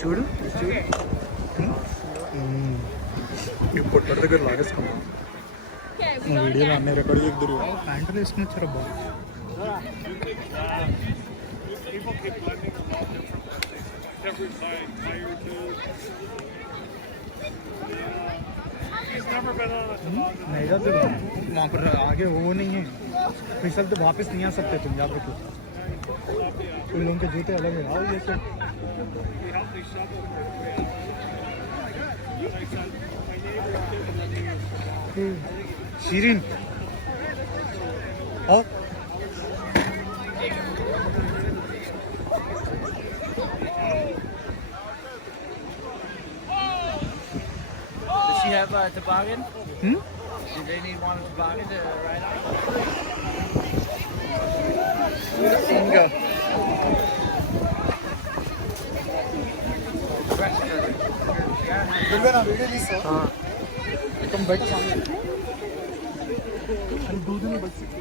చూడు పొట్ట దగ్గర లాగేసుకున్నాం వీడియోలో అన్నీ రికార్డ్ చెప్తారు ప్యాంటులు వేసుకుని వచ్చారు అబ్బా नहीं जाते वहाँ पर आगे वो नहीं है फिसल तो वापस नहीं आ सकते तुम यहाँ पे उन लोगों के जूते अलग है आओ ये सब शीरीन और Does she have a toboggan? Do they need one toboggan to ride on? Inga. तुम बैठो सामने दूध में बच सकते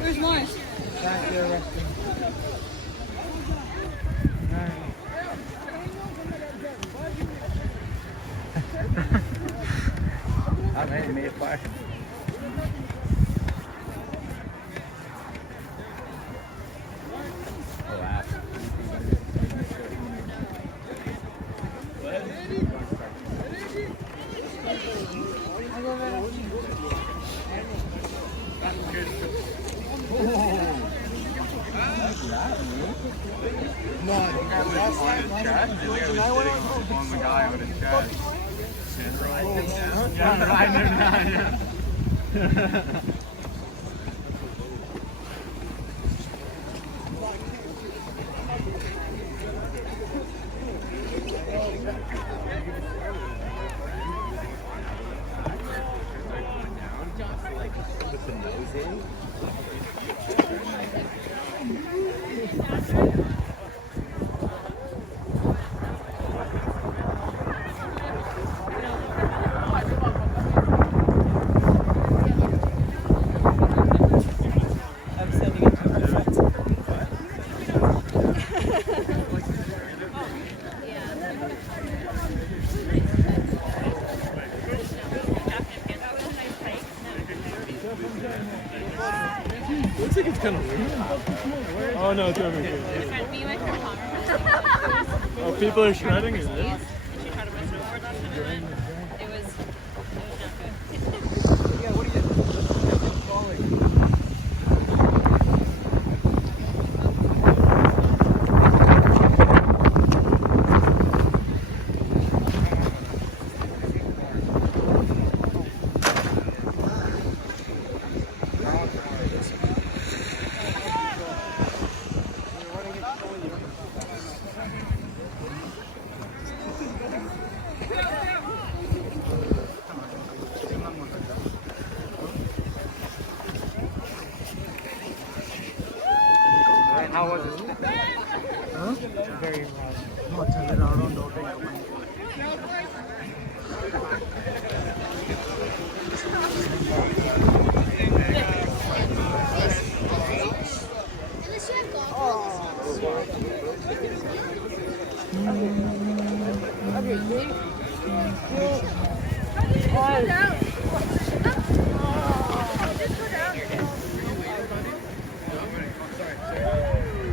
Where's Morris? Back there resting. I made a fire. Looks like it's kind of weird. Oh no, it's over here. Oh, people are shredding it. How was it? Huh? Very hard. No, it's a little around the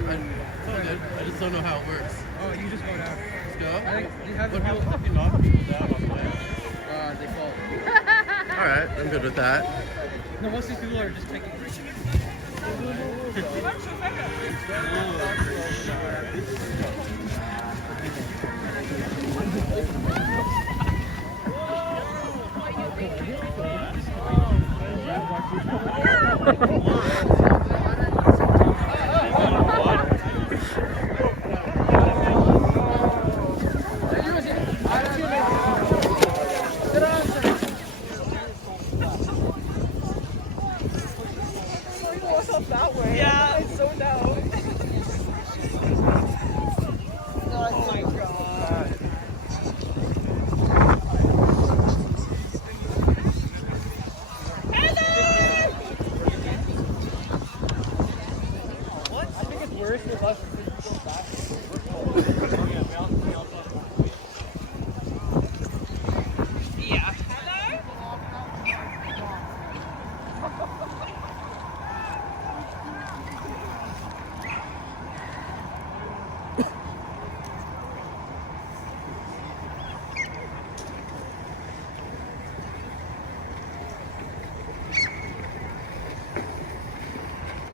I just don't know how it works. Oh, you just go down. Let's go. You have What people if you knock people down off there? they fall. Alright, I'm good with that. No, most of these people are just taking breaks. That way. Yeah, it's so down. Oh my god. What? I think it's worse with us if we go back.